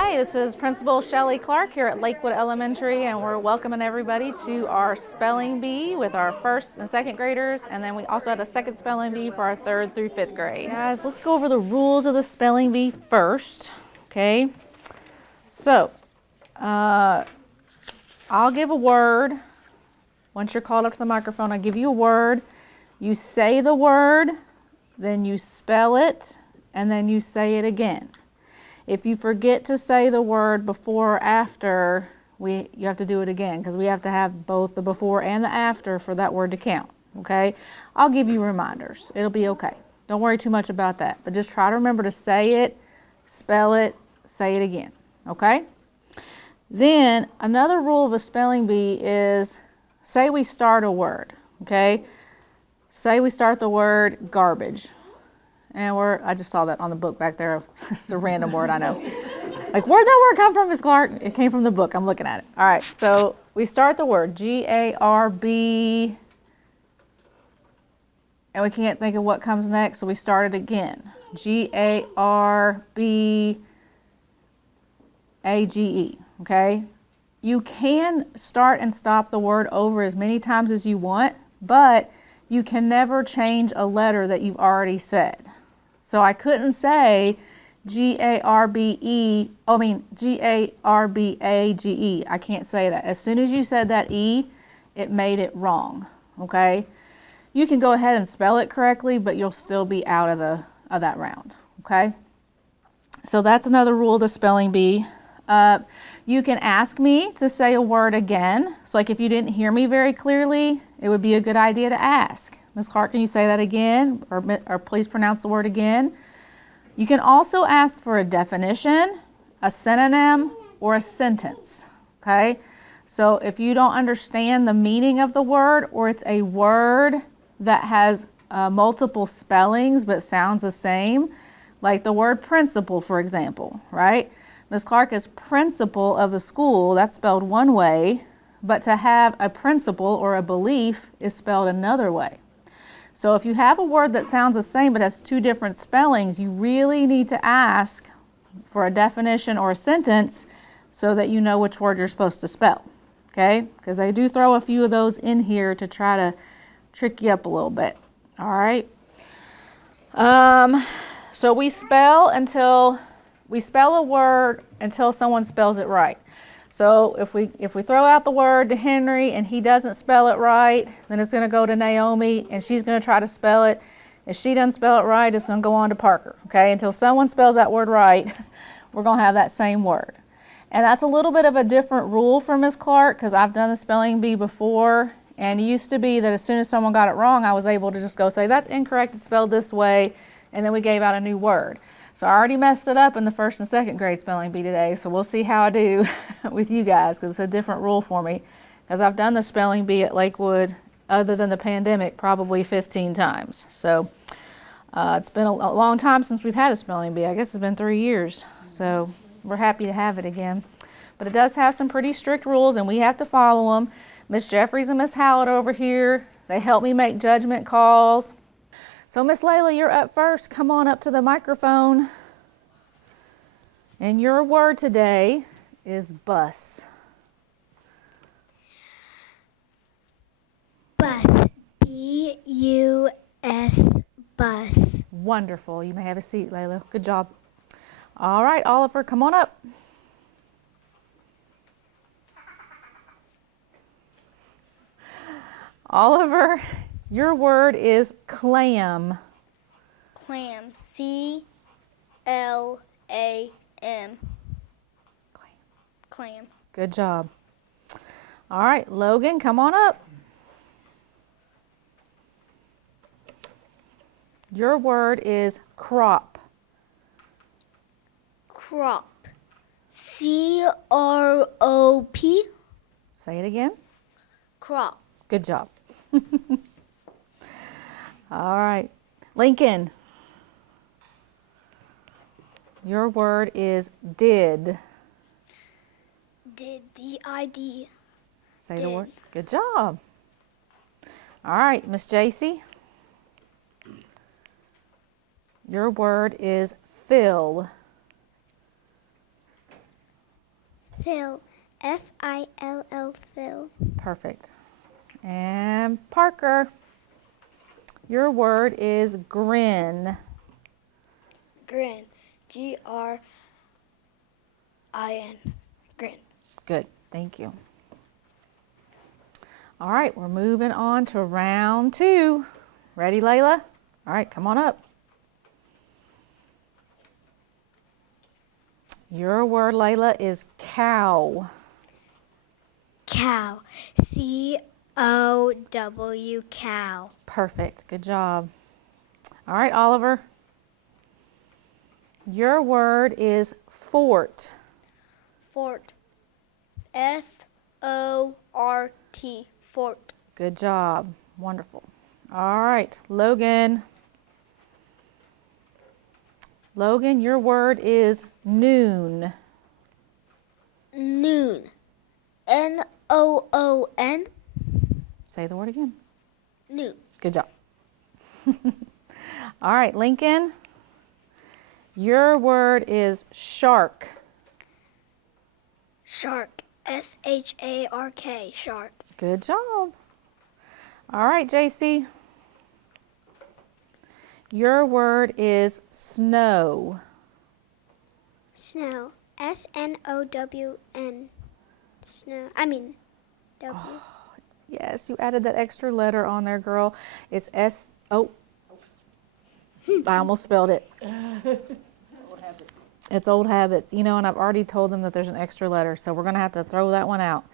Hi, this is Principal Shelley Clark here at Lakewood Elementary, and we're welcoming everybody to our spelling bee with our first and second graders, and then we also had a second spelling bee for our third through fifth grade. Guys, let's go over the rules of the spelling bee first, okay? So, I'll give a word. Once you're called up to the microphone, I'll give you a word. You say the word, then you spell it, and then you say it again. If you forget to say the word before or after, you have to do it again because we have to have both the before and the after for that word to count, okay? I'll give you reminders. It'll be okay. Don't worry too much about that, but just try to remember to say it, spell it, say it again, okay? Then another rule of a spelling bee is say we start a word, okay? Say we start the word garbage. And I just saw that on the book back there. It's a random word, I know. Like, where'd that word come from, Ms. Clark? It came from the book. I'm looking at it. All right, so we start the word, G-A-R-B, and we can't think of what comes next, so we start it again. G-A-R-B-A-G-E, okay? You can start and stop the word over as many times as you want, but you can never change a letter that you've already said. So I couldn't say G-A-R-B-A-G-E. I can't say that. As soon as you said that E, it made it wrong, okay? You can go ahead and spell it correctly, but you'll still be out of that round, okay? So that's another rule of the spelling bee. You can ask me to say a word again. So like if you didn't hear me very clearly, it would be a good idea to ask. Ms. Clark, can you say that again? Or please pronounce the word again. You can also ask for a definition, a synonym, or a sentence, okay? So if you don't understand the meaning of the word, or it's a word that has multiple spellings but sounds the same, like the word principal, for example, right? Ms. Clark is principal of the school, that's spelled one way, but to have a principle or a belief is spelled another way. So if you have a word that sounds the same but has two different spellings, you really need to ask for a definition or a sentence so that you know which word you're supposed to spell, okay? Because I do throw a few of those in here to try to trick you up a little bit, all right? So we spell a word until someone spells it right. So if we throw out the word to Henry and he doesn't spell it right, then it's going to go to Naomi and she's going to try to spell it. If she doesn't spell it right, it's going to go on to Parker, okay? Until someone spells that word right, we're going to have that same word. And that's a little bit of a different rule for Ms. Clark because I've done the spelling bee before, and it used to be that as soon as someone got it wrong, I was able to just go say, that's incorrect, it's spelled this way, and then we gave out a new word. So I already messed it up in the first and second grade spelling bee today, so we'll see how I do with you guys because it's a different rule for me because I've done the spelling bee at Lakewood, other than the pandemic, probably 15 times. So it's been a long time since we've had a spelling bee. I guess it's been 3 years, so we're happy to have it again. But it does have some pretty strict rules, and we have to follow them. Miss Jeffries and Miss Howlett over here, they help me make judgment calls. So Miss Layla, you're up first. Come on up to the microphone. And your word today is bus. Bus. B-U-S, bus. Wonderful. You may have a seat, Layla. Good job. All right, Oliver, come on up. Oliver, your word is clam. Clam. C-L-A-M. Clam. Good job. All right, Logan, come on up. Your word is crop. Crop. C-R-O-P. Say it again. Crop. Good job. All right. Lincoln, your word is did. Did. D-I-D. Say Did. the word. Good job. All right, Miss Jacy, your word is fill. Fill. F-I-L-L. Fill. Perfect. And Parker, your word is grin. Grin. G-R-I-N. Grin. Good, thank you. All right, we're moving on to round 2. Ready, Layla? All right, come on up. Your word, Layla, is cow. Cow. C-O-W. Cow. Perfect, good job. All right, Oliver. Your word is fort. Fort. F-O-R-T. Fort. Good job, wonderful. All right, Logan. Logan, your word is noon. Noon. N-O-O-N. Say the word again. Noon. Good job. All right, Lincoln. Your word is shark. Shark. S-H-A-R-K. Shark. Good job. All right, JC. Your word is snow. Snow. S-N-O-W-N. Snow. W. Yes, you added that extra letter on there, girl. It's S-O. I almost spelled it. It's old habits, you know, and I've already told them that there's an extra letter, so we're going to have to throw that one out.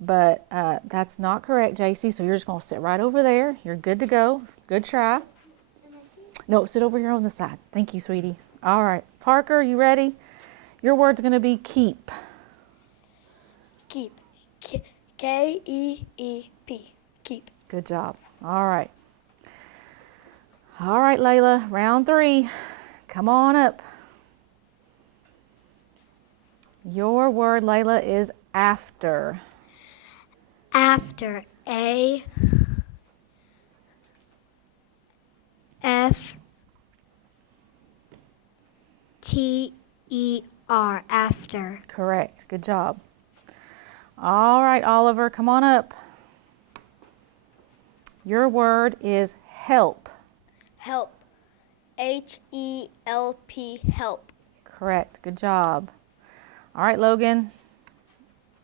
But that's not correct, JC, so you're just going to sit right over there. You're good to go. Good try. No, sit over here on the side. Thank you, sweetie. All right. Parker, you ready? Your word's going to be keep. Keep. K-E-E-P. Keep. Good job. All right. All right, Layla, round 3. Come on up. Your word, Layla, is after. After. A. F. T-E-R. After. Correct. Good job. All right, Oliver, come on up. Your word is help. Help. H-E-L-P. Help. Correct. Good job. All right, Logan.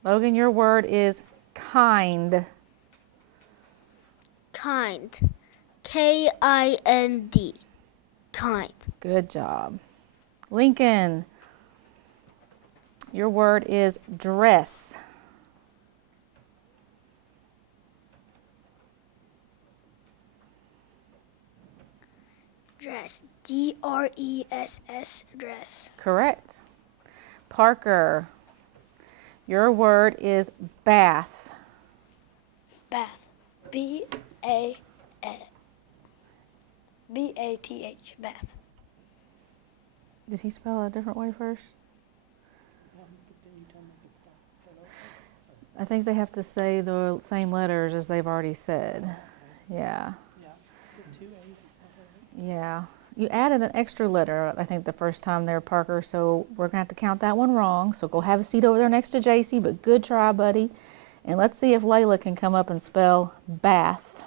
Logan, your word is kind. Kind. K-I-N-D. Kind. Good job. Lincoln, your word is dress. Dress. D-R-E-S-S. Dress. Correct. Parker, your word is bath. Bath. B-A-B-A-T-H. Bath. Did he spell it a different way first? I think they have to say the same letters as they've already said. Yeah. Yeah. You added an extra letter, I think, the first time there, Parker, so we're going to have to count that one wrong. So go have a seat over there next to JC, but good try, buddy. And let's see if Layla can come up and spell bath.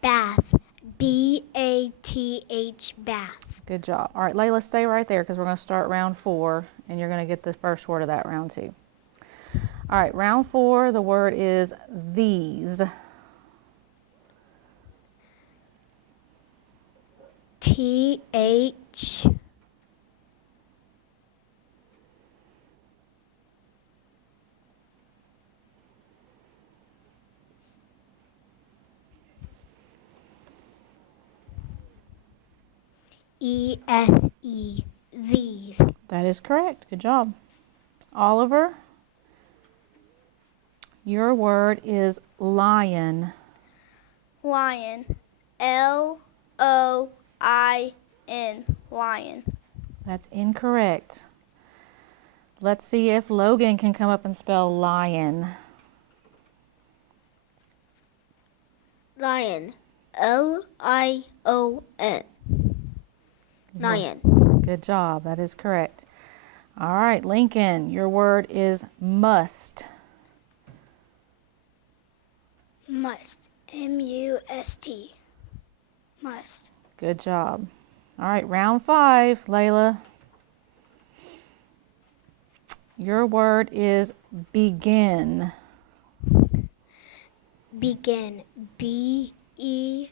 Bath. B-A-T-H. Bath. Good job. All right, Layla, stay right there because we're going to start round 4, and you're going to get the first word of that round too. All right, round 4, the word is these. T-H. E-S-E. These. That is correct. Good job. Oliver, your word is lion. Lion. L-O-I-N. Lion. That's incorrect. Let's see if Logan can come up and spell lion. Lion. L-I-O-N. Lion. Good job. That is correct. All right, Lincoln, your word is must. Must. M-U-S-T. Must. Good job. All right, round 5, Layla. Your word is begin. Begin. B-E-G-I-N.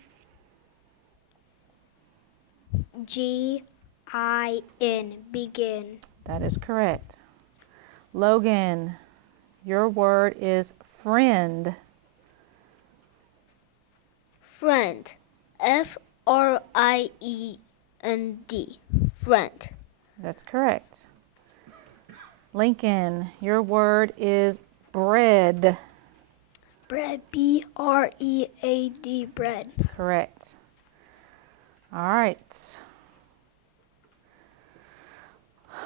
Begin. That is correct. Logan, your word is friend. Friend. F-R-I-E-N-D. Friend. That's correct. Lincoln, your word is bread. Bread. B-R-E-A-D. Bread. Correct. All right.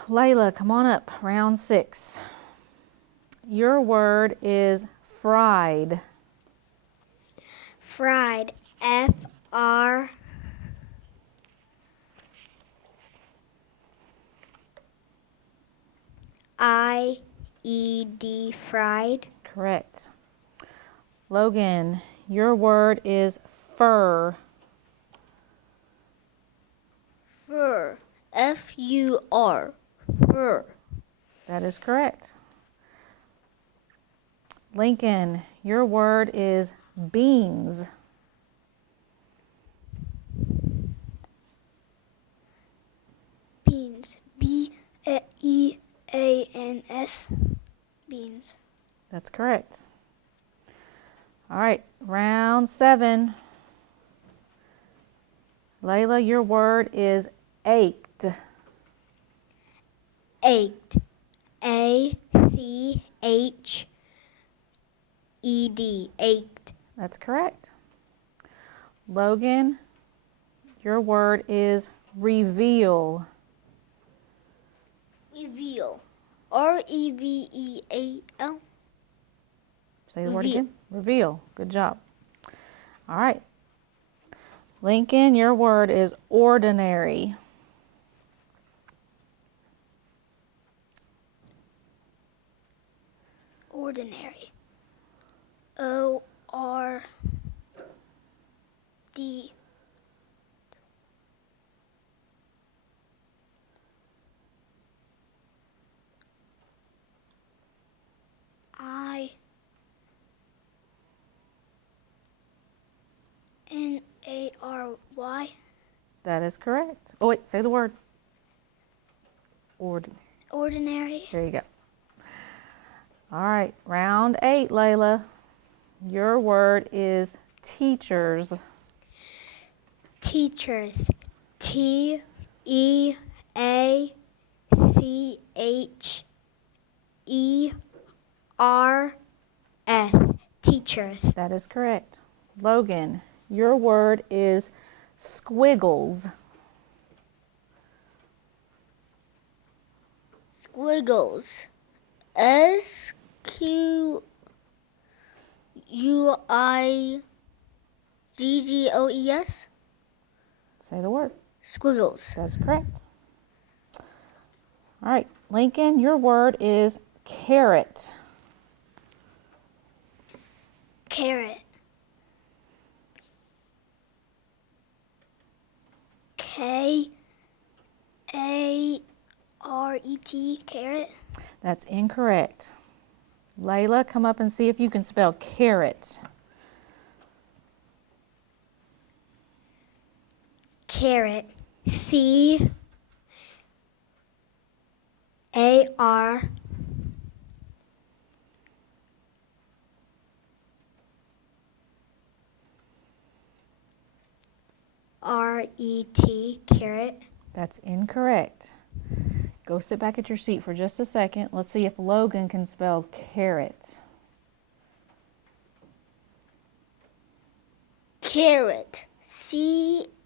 Layla, come on up. Round 6. Your word is fried. Fried. F-R. I-E-D. Fried. Correct. Logan, your word is fur. Fur. F-U-R. Fur. That is correct. Lincoln, your word is beans. Beans. B-E-A-N-S. Beans. That's correct. All right, round 7. Layla, your word is ached. Ached. A-C-H-E-D. Ached. That's correct. Logan, your word is reveal. Reveal. R-E-V-E-A-L. Say the word Reveal. again. Reveal. Good job. All right. Lincoln, your word is ordinary. Ordinary. O-R-D. I-N-A-R-Y. That is correct. Oh, wait, say the word. Ordinary. There you go. All right, round 8, Layla. Your word is teachers. Teachers. T-E-A-C-H-E-R-S. Teachers. That is correct. Logan, your word is squiggles. Squiggles. S-Q-U-I-G-G-O-E-S. Say the word. Squiggles. That's correct. All right, Lincoln, your word is carrot. Carrot. K-A-R-E-T. Carrot. That's incorrect. Layla, come up and see if you can spell carrot. Carrot. C-A-R. R-E-T. Carrot. That's incorrect. Go sit back at your seat for just a second. Let's see if Logan can spell carrot. Carrot. C-A-R-R-O-T.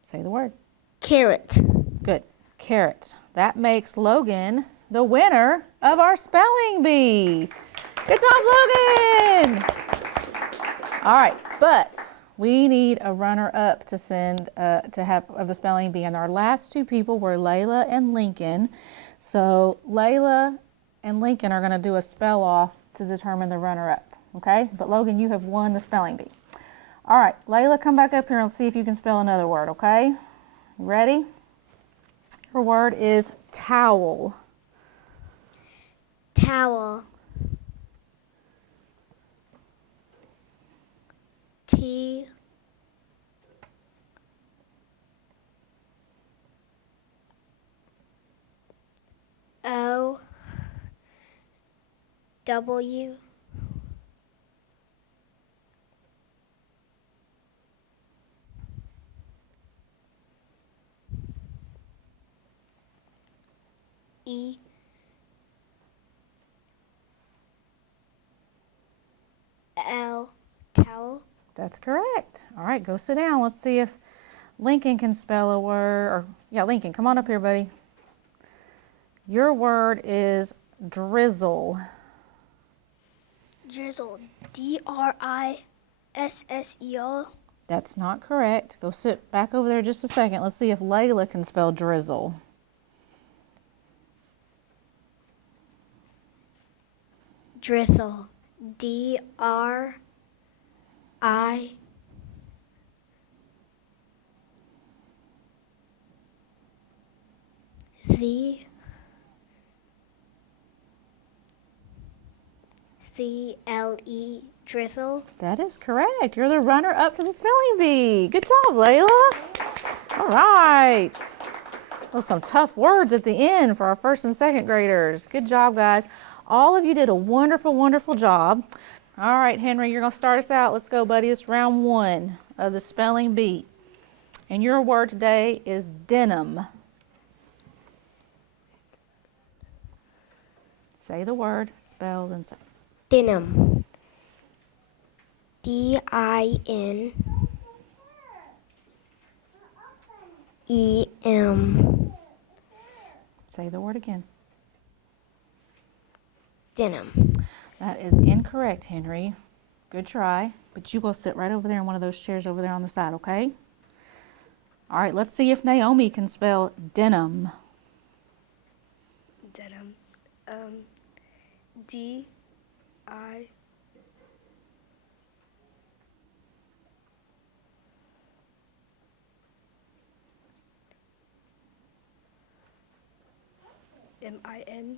Say the word. Carrot. Good. Carrot. That makes Logan the winner of our spelling bee. Good job, Logan! All right, but we need a runner-up to send to have of the spelling bee, and our last two people were Layla and Lincoln. So Layla and Lincoln are going to do a spell off to determine the runner-up. Okay, but Logan, you have won the spelling bee. All right, Layla, come back up here and see if you can spell another word. Okay, you ready? Her word is towel. Towel. T O W E L. Towel. That's correct. All right, go sit down. Let's see if Lincoln can spell a word. Or yeah, Lincoln, come on up here, buddy. Your word is drizzle. Drizzle. D-R-I-S-S-E-L. That's not correct. Go sit back over there just a second. Let's see if Layla can spell drizzle. Drizzle. D-R-I Z-Z-L-E. Drizzle. That is correct. You're the runner up to the spelling bee. Good job, Layla. All right. Those some tough words at the end for our first and second graders. Good job, guys. All of you did a wonderful, wonderful job. All right, Henry, you're going to start us out. Let's go, buddy. It's round 1 of the spelling bee. And your word today is denim. Say the word, spell, and say. Denim. D-I-N-E-M. Say the word again. Denim. That is incorrect, Henry. Good try. But you go sit right over there in one of those chairs over there on the side, okay? All right, let's see if Naomi can spell denim. Denim. D-I. M-I-N.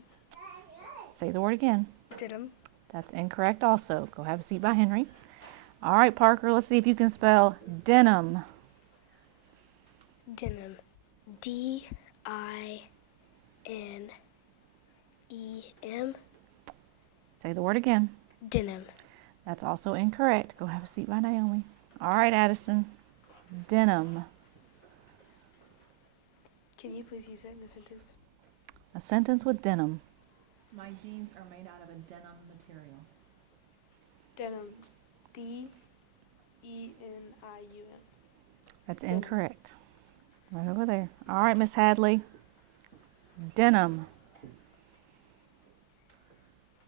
Say the word again. Denim. That's incorrect also. Go have a seat by Henry. All right, Parker, let's see if you can spell denim. Denim. D-I-N-E-M. Say the word again. Denim. That's also incorrect. Go have a seat by Naomi. All right, Addison. Denim. Can you please use it in a sentence? A sentence with denim. My jeans are made out of a denim material. Denim. D-E-N-I-U-M. That's incorrect. Right over there. All right, Miss Hadley. Denim.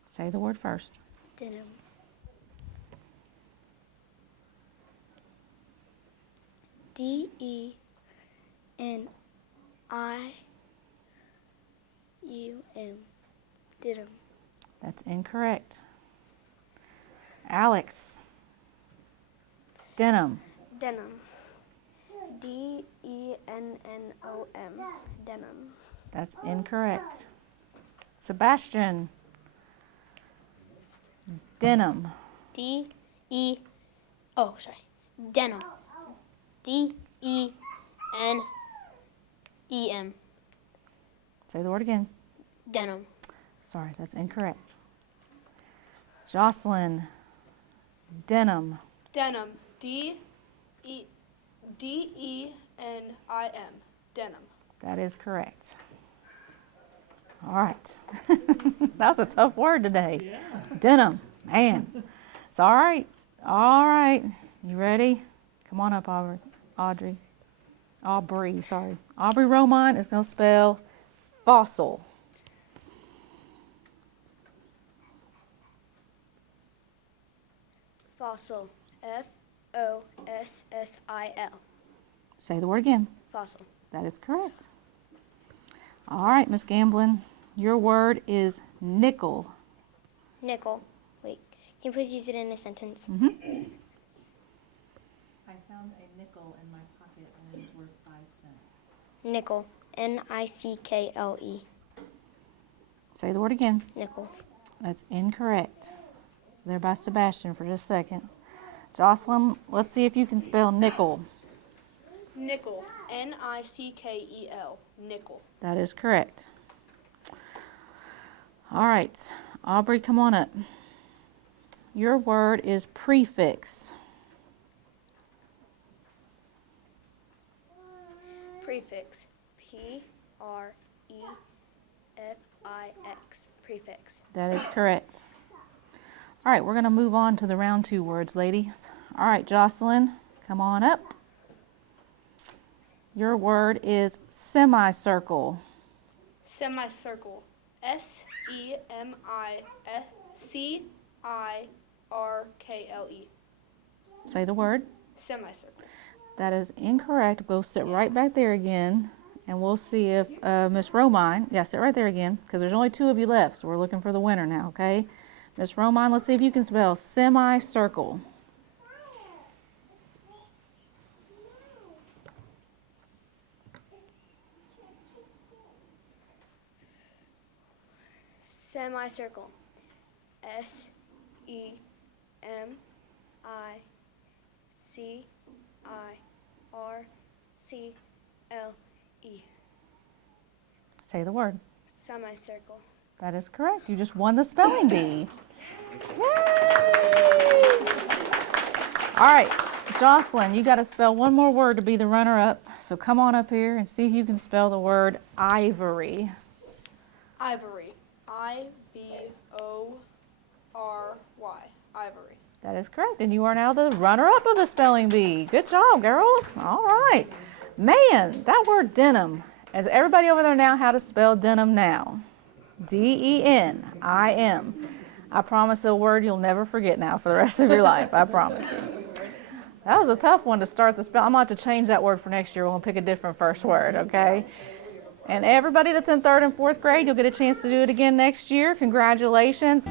Say the word first. Denim. D-E-N-I-U-M. Denim. That's incorrect. Alex. Denim. Denim. D-E-N-N-O-M. Denim. That's incorrect. Sebastian. Denim. Denim. D-E-N-E-M. Say the word again. Denim. Sorry, that's incorrect. Jocelyn. Denim. Denim. D-E-N-I-M. Denim. That is correct. All right. That was a tough word today. Yeah. Denim. Man. It's all right. All right. You ready? Come on up, Aubrey. Aubrey, sorry. Aubrey Romine is going to spell fossil. Fossil. Fossil. Say the word again. Fossil. That is correct. All right, Miss Gamblin, your word is nickel. Nickel. Wait, can you please use it in a sentence? I found a nickel in my pocket and it is worth 5 cents. Nickel. Nickle. Say the word again. Nickel. That's incorrect. There by Sebastian for just a second. Jocelyn, let's see if you can spell nickel. Nickel. Nickel. Nickel. That is correct. All right, Aubrey, come on up. Your word is prefix. Prefix. Prefix. Prefix. That is correct. All right, we're going to move on to the round 2 words, ladies. All right, Jocelyn, come on up. Your word is semicircle. Semicircle. Semicircle. Say the word. Semicircle. That is incorrect. Go sit right back there again, and we'll see if Miss Romine, yeah, sit right there again, because there's only 2 of you left, so we're looking for the winner now, okay? Miss Romine, let's see if you can spell semicircle. Semicircle. Semicircle. Say the word. Semicircle. That is correct. You just won the spelling bee. Yay! All right, Jocelyn, you got to spell one more word to be the runner-up. So come on up here and see if you can spell the word ivory. Ivory. I-V-O-R-Y. Ivory. That is correct. And you are now the runner-up of the spelling bee. Good job, girls. All right. Man, that word denim. Is everybody over there now how to spell denim now? D-E-N-I-M. I promise a word you'll never forget now for the rest of your life. I promise you. That was a tough one to start the spell. I'm going to have to change that word for next year. We're going to pick a different first word, okay? And everybody that's in 3rd and 4th grade, you'll get a chance to do it again next year. Congratulations.